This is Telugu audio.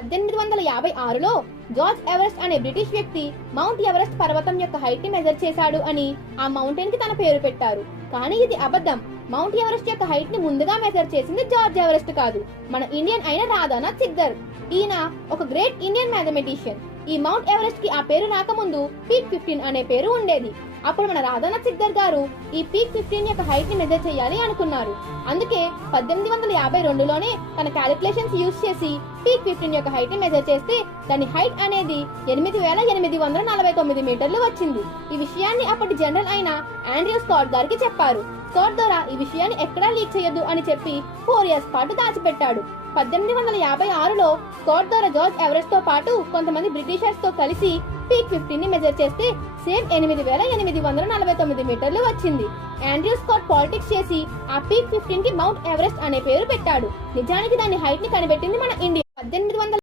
1856లో జార్జ్ ఎవరెస్ట్ అనే బ్రిటిష్ వ్యక్తి మౌంట్ ఎవరెస్ట్ పర్వతం యొక్క హైట్ ని మెజర్ చేశాడు అని ఆ మౌంటైన్ కి తన పేరు పెట్టారు. కానీ ఇది అబద్ధం. మౌంట్ ఎవరెస్ట్ యొక్క హైట్ ని ముందుగా మెజర్ చేసింది జార్జ్ ఎవరెస్ట్ కాదు, మన ఇండియన్ అయిన రాధానాథ్ సిక్దర్. ఈయన ఒక గ్రేట్ ఇండియన్ మ్యాథమెటిషియన్. ఈ మౌంట్ ఎవరెస్ట్ కి ఆ పేరు రాకముందు పీక్ 15 అనే పేరు ఉండేది. అప్పుడు మన రాధానాథ్ సిక్దర్ గారు ఈ పీక్ 15 యొక్క హైట్ ని మెజర్ చేయాలి అనుకున్నారు. అందుకే 1852లోనే తన క్యాలిక్యులేషన్స్ యూజ్ చేసి పీక్ 15 యొక్క హైట్ ని మెజర్ చేస్తే దాని హైట్ అనేది 8849 మీటర్లు వచ్చింది. ఈ విషయాన్ని అప్పటి జనరల్ అయిన ఆండ్రూ స్కాట్ గారికి చెప్పారు. స్కాట్ ద్వారా ఈ విషయాన్ని ఎక్కడా లీక్ చేయొద్దు అని చెప్పి 4 years పాటు దాచిపెట్టాడు. 1856లో స్కాట్ ద్వారా జార్జ్ ఎవరెస్ట్ తో పాటు కొంతమంది బ్రిటిషర్స్ తో కలిసి పీక్ 15 ని మెజర్ చేస్తే సేమ్ 8849 మీటర్లు వచ్చింది. ఆండ్రూ స్కాట్ పాలిటిక్స్ చేసి ఆ పీక్ 15 కి మౌంట్ ఎవరెస్ట్ అనే పేరు పెట్టాడు. నిజానికి దాని హైట్ ని కనిపెట్టింది మన ఇండియా.